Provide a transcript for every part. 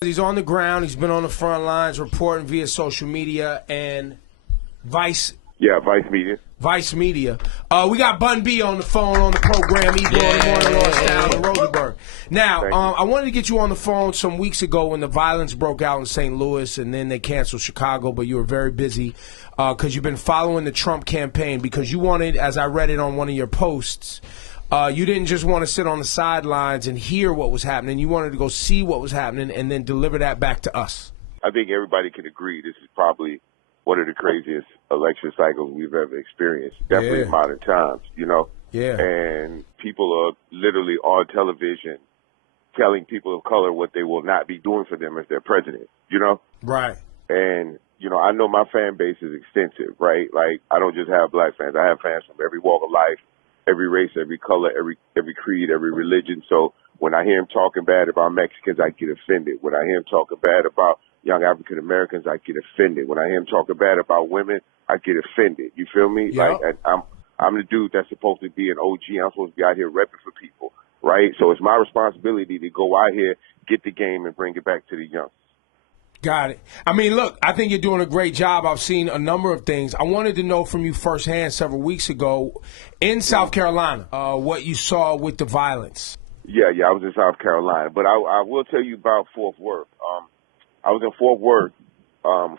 He's on the ground. He's been on the front lines reporting via social media and Vice. Yeah, Vice Media. Vice Media. We got Bun B on the phone on the program. Ebro on the morning, Lost Down in Rosenberg. Now, I wanted to get you on the phone some weeks ago when the violence broke out in St. Louis, and then they canceled Chicago, but you were very busy because you've been following the Trump campaign because you wanted, as I read it on one of your posts, you didn't just want to sit on the sidelines and hear what was happening. You wanted to go see what was happening and then deliver that back to us. I think everybody can agree this is probably one of the craziest election cycles we've ever experienced. Definitely in modern times, you know? Yeah. And people are literally on television telling people of color what they will not be doing for them as their president, you know? Right. And, you know, I know my fan base is extensive, right? Like, I don't just have black fans. I have fans from every walk of life, every race, every color, every creed, every religion. So when I hear him talking bad about Mexicans, I get offended. When I hear him talking bad about young African Americans, I get offended. When I hear him talking bad about women, I get offended. You feel me? Yep. Like, I'm the dude that's supposed to be an OG. I'm supposed to be out here repping for people, right? So it's my responsibility to go out here, get the game, and bring it back to the young. Got it. I mean, look, I think you're doing a great job. I've seen a number of things. I wanted to know from you firsthand several weeks ago in South Carolina what you saw with the violence. Yeah, I was in South Carolina. But I will tell you about Fort Worth. I was in Fort Worth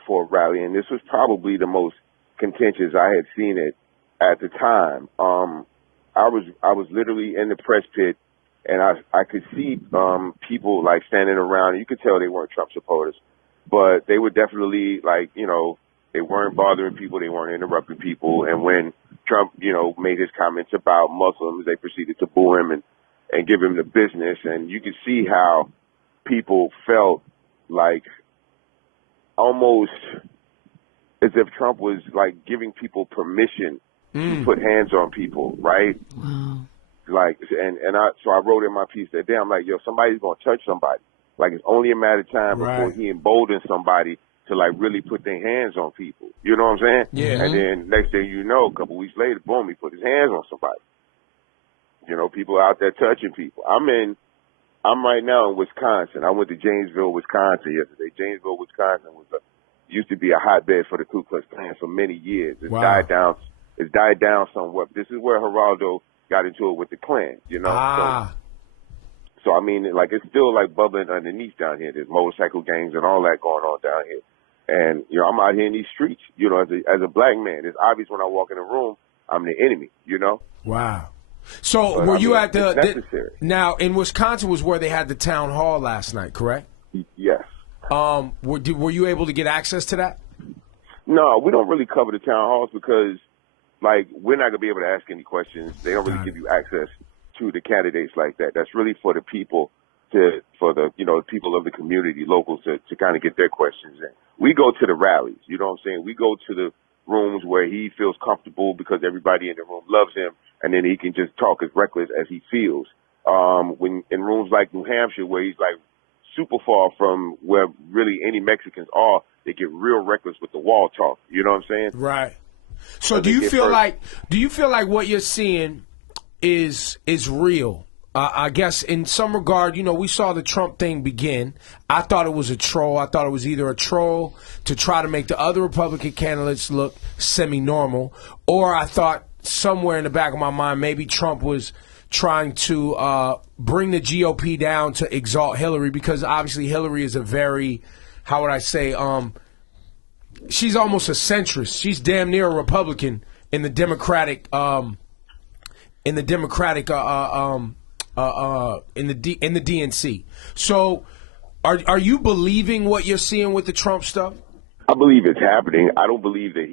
for a rally, and this was probably the most contentious I had seen it at the time. I was literally in the press pit, and I could see people like standing around. You could tell they weren't Trump supporters, but they were definitely like, you know, they weren't bothering people, they weren't interrupting people. And when Trump, you know, made his comments about Muslims, they proceeded to boo him and give him the business. And you could see how people felt like almost as if Trump was like giving people permission to put hands on people, right? Wow. Like, so I wrote in my piece that day, I'm like, yo, somebody's gonna touch somebody. Like, it's only a matter of time before he emboldens somebody to like really put their hands on people. You know what I'm saying? Yeah. And then next thing you know, a couple weeks later, boom, he put his hands on somebody. You know, people out there touching people. I'm right now in Wisconsin. I went to Janesville, Wisconsin yesterday. Janesville, Wisconsin used to be a hotbed for the Ku Klux Klan for many years. It's died down. It's died down somewhat. This is where Geraldo got into it with the Klan. You know. So I mean, like, it's still like bubbling underneath down here. There's motorcycle gangs and all that going on down here. And you know, I'm out here in these streets. You know, as a black man, it's obvious when I walk in a room, I'm the enemy. You know. Wow. So But, were I you mean, at necessary. now in Wisconsin was where they had the town hall last night, correct? Yes. Were you able to get access to that? No, we don't really cover the town halls because, like, we're not gonna be able to ask any questions. They don't really give you access to the candidates like that. That's really for the people, for the people of the community, locals, to kind of get their questions in. We go to the rallies. You know what I'm saying? We go to the rooms where he feels comfortable because everybody in the room loves him, and then he can just talk as reckless as he feels. When in rooms like New Hampshire, where he's like super far from where really any Mexicans are, they get real reckless with the wall talk. You know what I'm saying? Right. So do you feel like what you're seeing is real? I guess in some regard, you know, we saw the Trump thing begin. I thought it was a troll. I thought it was either a troll to try to make the other Republican candidates look semi-normal, or I thought somewhere in the back of my mind maybe Trump was trying to bring the GOP down to exalt Hillary, because obviously Hillary is a very, how would I say, she's almost a centrist. She's damn near a Republican in the Democratic in the DNC. So, are you believing what you're seeing with the Trump stuff? I believe it's happening. I don't believe that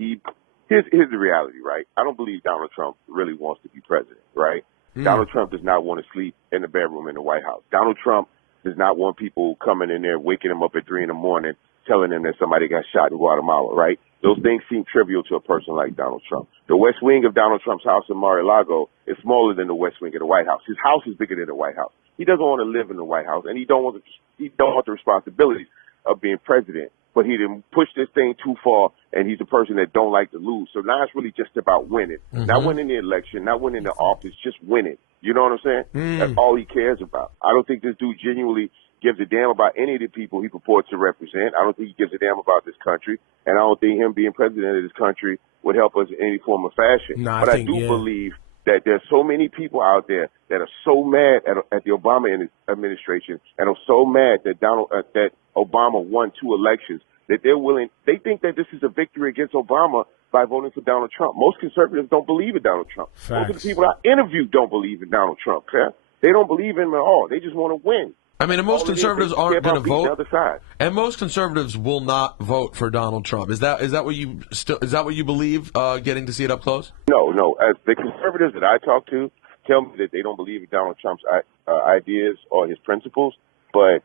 here's the reality, right? I don't believe Donald Trump really wants to be president, right? Donald Trump does not want to sleep in the bedroom in the White House. Donald Trump does not want people coming in there, waking him up at 3 a.m, telling him that somebody got shot in Guatemala, right? Those things seem trivial to a person like Donald Trump. The West Wing of Donald Trump's house in Mar-a-Lago is smaller than the West Wing of the White House. His house is bigger than the White House. He doesn't want to live in the White House, and he don't want the responsibilities of being president but he didn't push this thing too far, and he's a person that don't like to lose. So now it's really just about winning. Not winning the election, not winning the office, just winning. You know what I'm saying? That's all he cares about. I don't think this dude genuinely gives a damn about any of the people he purports to represent. I don't think he gives a damn about this country, and I don't think him being president of this country would help us in any form or fashion. No, but I do believe that there's so many people out there that are so mad at the Obama administration and are so mad that that Obama won 2 elections that they think that this is a victory against Obama by voting for Donald Trump. Most conservatives don't believe in Donald Trump. Facts. Most of the people I interviewed don't believe in Donald Trump. Okay? They don't believe in him at all. They just want to win. I mean, and most conservatives aren't going to vote. The other side. And most conservatives will not vote for Donald Trump. Is that what you believe? Getting to see it up close? No. As the conservatives that I talk to tell me that they don't believe in Donald Trump's ideas or his principles, but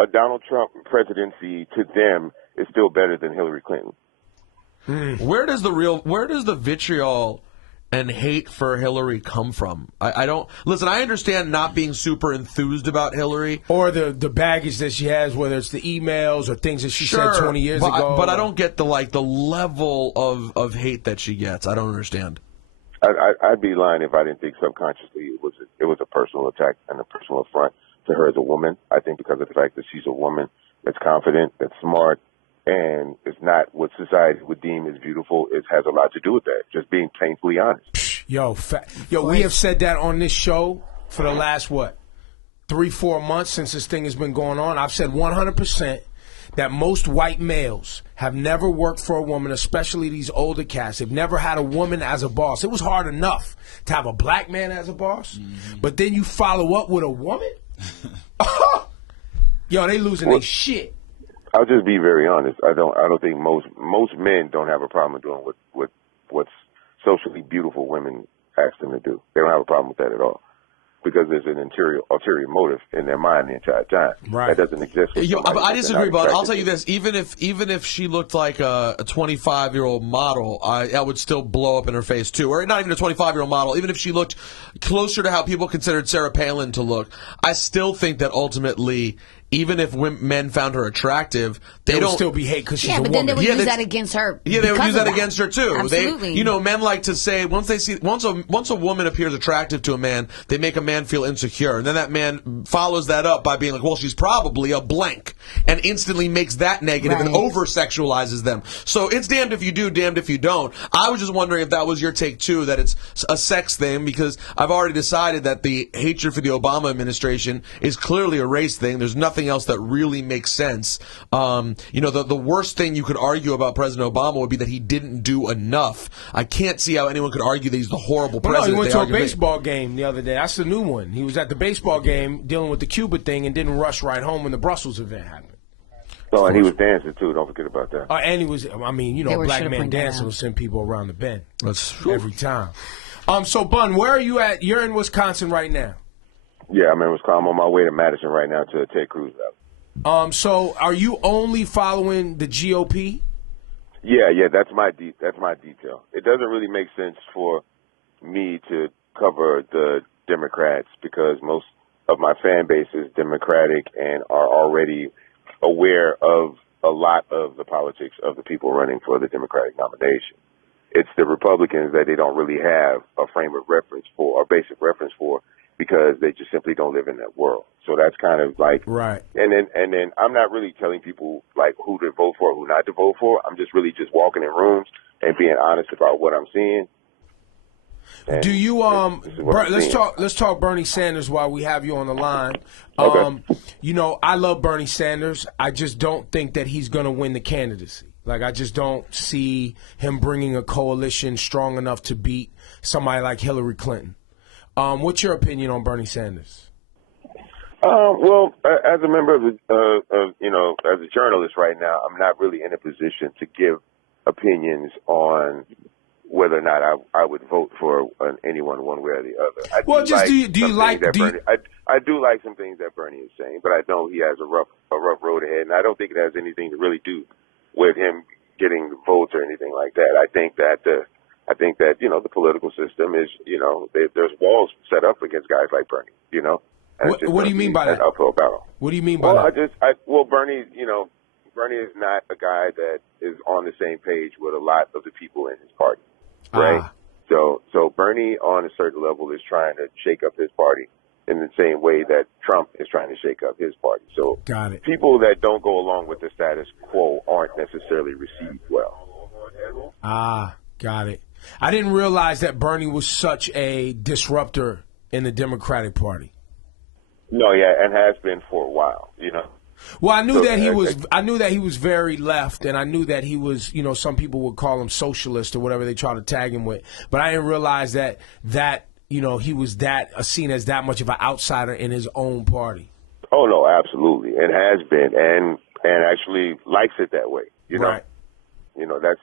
a Donald Trump presidency to them is still better than Hillary Clinton. Where does the vitriol and hate for Hillary come from? I don't listen. I understand not being super enthused about Hillary or the baggage that she has, whether it's the emails or things that she said 20 years ago. But I don't get the level of hate that she gets. I don't understand. I'd be lying if I didn't think subconsciously it was a personal attack and a personal affront to her as a woman. I think because of the fact that she's a woman that's confident, that's smart, and it's not what society would deem as beautiful. It has a lot to do with that. Just being painfully honest. Yo, we have said that on this show for the last 3-4 months since this thing has been going on. I've said 100% that most white males have never worked for a woman, especially these older cats. They've never had a woman as a boss. It was hard enough to have a black man as a boss, but then you follow up with a woman? Yo, they losing their shit. I'll just be very honest. I don't think most men don't have a problem doing what's socially beautiful women ask them to do. They don't have a problem with that at all. Because there's an ulterior motive in their mind the entire time. Right. That doesn't exist. I disagree, but I'll tell you this: even if she looked like a 25-year-old model, I would still blow up in her face too. Or not even a 25-year-old model. Even if she looked closer to how people considered Sarah Palin to look, I still think that ultimately, even if men found her attractive, they don't still be hate because she's a woman. Then they would use that against her. Yeah, they would use that against her too. Absolutely. Men like to say once a woman appears attractive to a man, they make a man feel insecure, and then that man follows that up by being like, "Well, she's probably a blank," and instantly makes that negative and over sexualizes them. So it's damned if you do, damned if you don't. I was just wondering if that was your take too, that it's a sex thing, because I've already decided that the hatred for the Obama administration is clearly a race thing. There's nothing else that really makes sense. The worst thing you could argue about President Obama would be that he didn't do enough. I can't see how anyone could argue that he's the horrible president. No, he went to a baseball game the other day. That's the new one. He was at the baseball game dealing with the Cuba thing and didn't rush right home when the Brussels event happened. Oh, and he was dancing too. Don't forget about that. And he was. A black man dancing will send people around the bend. That's every time. So Bun, where are you at? You're in Wisconsin right now. Yeah, I'm in Wisconsin. I'm on my way to Madison right now to a Ted Cruz rally. So are you only following the GOP? Yeah, that's my detail. It doesn't really make sense for me to cover the Democrats because most of my fan base is Democratic and are already aware of a lot of the politics of the people running for the Democratic nomination. It's the Republicans that they don't really have a frame of reference for or basic reference for because they just simply don't live in that world. So that's kind of like right. And then I'm not really telling people like who to vote for, who not to vote for. I'm just really just walking in rooms and being honest about what I'm seeing. And do you let's talk Bernie Sanders while we have you on the line. Okay. I love Bernie Sanders. I just don't think that he's going to win the candidacy. Like, I just don't see him bringing a coalition strong enough to beat somebody like Hillary Clinton. What's your opinion on Bernie Sanders? Well, as a member of as a journalist right now, I'm not really in a position to give opinions on whether or not I would vote for anyone one way or the other. I do like some things that Bernie is saying, but I know he has a rough road ahead, and I don't think it has anything to really do with him getting votes or anything like that. I think that the political system is, there's walls set up against guys like Bernie, What do you mean by that? Uphill battle. What do you mean by that? Bernie, Bernie is not a guy that is on the same page with a lot of the people in his party, right? So Bernie, on a certain level, is trying to shake up his party in the same way that Trump is trying to shake up his party. So got it. People that don't go along with the status quo aren't necessarily received well. Got it. I didn't realize that Bernie was such a disruptor in the Democratic Party. No, yeah, and has been for a while, you know. Well, I knew that he was. I knew that he was very left, and I knew that he was. You know, some people would call him socialist or whatever they try to tag him with. But I didn't realize that you know, he was seen as that much of an outsider in his own party. Oh no, absolutely, and has been, and actually likes it that way. You know, right. You know, that's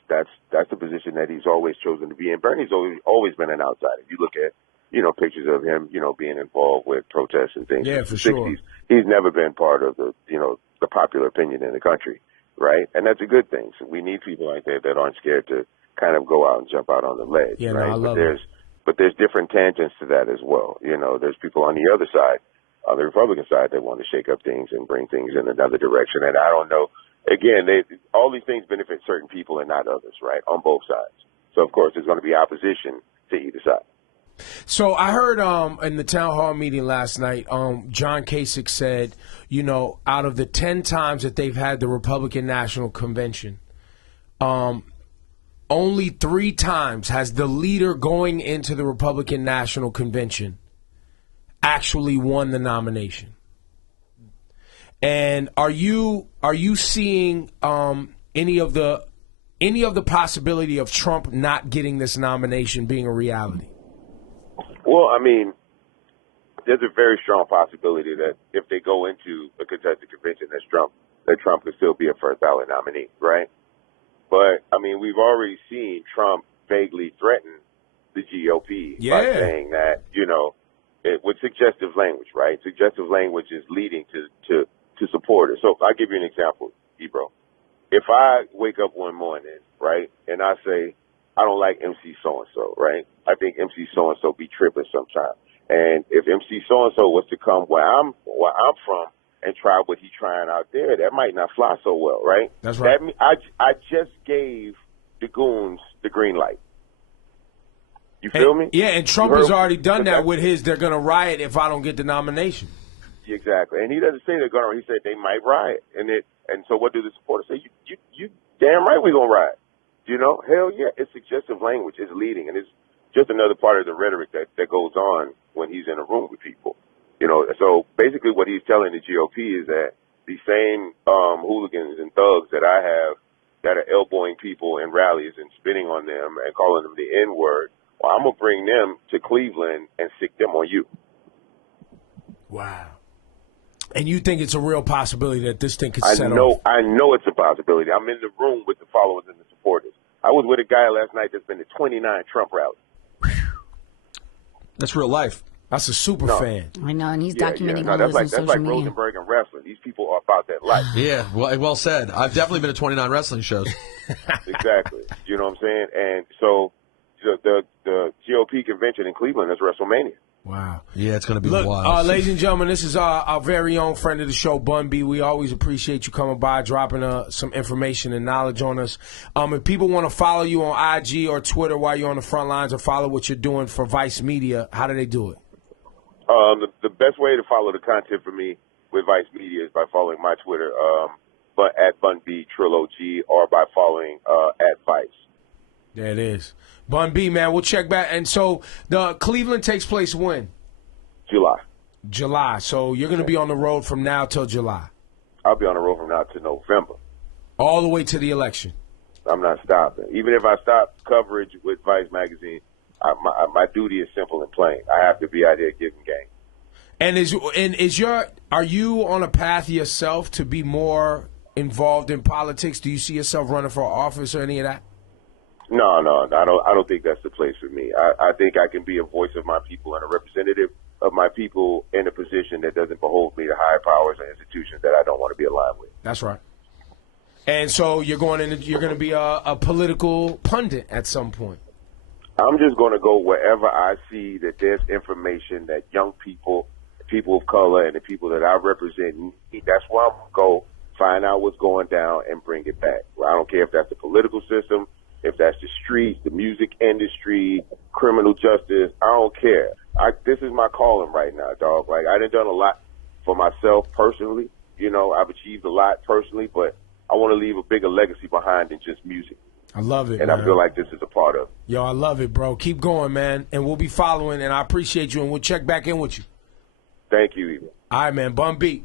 the position that he's always chosen to be in. Bernie's always been an outsider. You look at, you know, pictures of him, you know, being involved with protests and things. Yeah, for sure. He's never been part of the, you know, the popular opinion in the country, right? And that's a good thing. So we need people like that aren't scared to kind of go out and jump out on the ledge, yeah, right? No, I love it. But there's different tangents to that as well. You know, there's people on the other side, on the Republican side, that want to shake up things and bring things in another direction. And I don't know. Again, all these things benefit certain people and not others, right, on both sides. So, of course, there's going to be opposition to either side. So I heard in the town hall meeting last night, John Kasich said, you know, out of the 10 times that they've had the Republican National Convention, only 3 times has the leader going into the Republican National Convention actually won the nomination. And are you seeing any of the possibility of Trump not getting this nomination being a reality? Well, I mean, there's a very strong possibility that if they go into a contested convention, that Trump could still be a first ballot nominee, right? But I mean, we've already seen Trump vaguely threaten the GOP by saying that, you know, with suggestive language, right? Suggestive language is leading to supporters. So I'll give you an example, Ebro. If I wake up one morning, right, and I say, I don't like MC so-and-so, right? I think MC so-and-so be tripping sometimes. And if MC so-and-so was to come where I'm from and try what he's trying out there, that might not fly so well, right? That's right. I just gave the goons the green light. You feel me? Yeah, and Trump has already done that with his, they're going to riot if I don't get the nomination. Exactly. And he doesn't say they're going to, he said they might riot. And so what do the supporters say? You damn right we're going to riot. You know, hell yeah, it's suggestive language. It's leading, and it's just another part of the rhetoric that goes on when he's in a room with people. You know, so basically what he's telling the GOP is that these same hooligans and thugs that I have that are elbowing people in rallies and spitting on them and calling them the N-word, well, I'm going to bring them to Cleveland and sick them on you. Wow. And you think it's a real possibility that this thing could settle? I know it's a possibility. I'm in the room with the followers and the supporters. I was with a guy last night that's been to 29 Trump rallies. That's real life. That's a super fan. I know, and he's documenting all that's this on like social media. Rosenberg and wrestling. These people are about that life. Yeah, well said. I've definitely been to 29 wrestling shows. Exactly. You know what I'm saying? And so the GOP convention in Cleveland is WrestleMania. Wow. Yeah, it's going to be wild. Ladies and gentlemen, this is our very own friend of the show, Bun B. We always appreciate you coming by, dropping some information and knowledge on us. If people want to follow you on IG or Twitter while you're on the front lines or follow what you're doing for Vice Media, how do they do it? The best way to follow the content for me with Vice Media is by following my Twitter, but at Bun B Trillo G, or by following at Vice. There it is. Bun B, man, we'll check back. And so the Cleveland takes place when? July. So you're going to be on the road from now till July. I'll be on the road from now to November. All the way to the election. I'm not stopping. Even if I stop coverage with Vice Magazine, my duty is simple and plain. I have to be out here giving game. And are you on a path yourself to be more involved in politics? Do you see yourself running for office or any of that? No, I don't think that's the place for me. I think I can be a voice of my people and a representative of my people in a position that doesn't behold me to higher powers and institutions that I don't want to be aligned with. That's right. And so you're going to be a political pundit at some point. I'm just going to go wherever I see that there's information that young people, people of color, and the people that I represent need. That's where I'm going to go find out what's going down, and bring it back. Well, I don't care if that's the political system, if that's the streets, the music industry, criminal justice. I don't care. This is my calling right now, dog. Like, I done a lot for myself personally. You know, I've achieved a lot personally, but I want to leave a bigger legacy behind than just music. I love it, and man. I feel like this is a part of it. Yo, I love it, bro. Keep going, man. And we'll be following, and I appreciate you, and we'll check back in with you. Thank you, Ebro. All right, man. Bun B.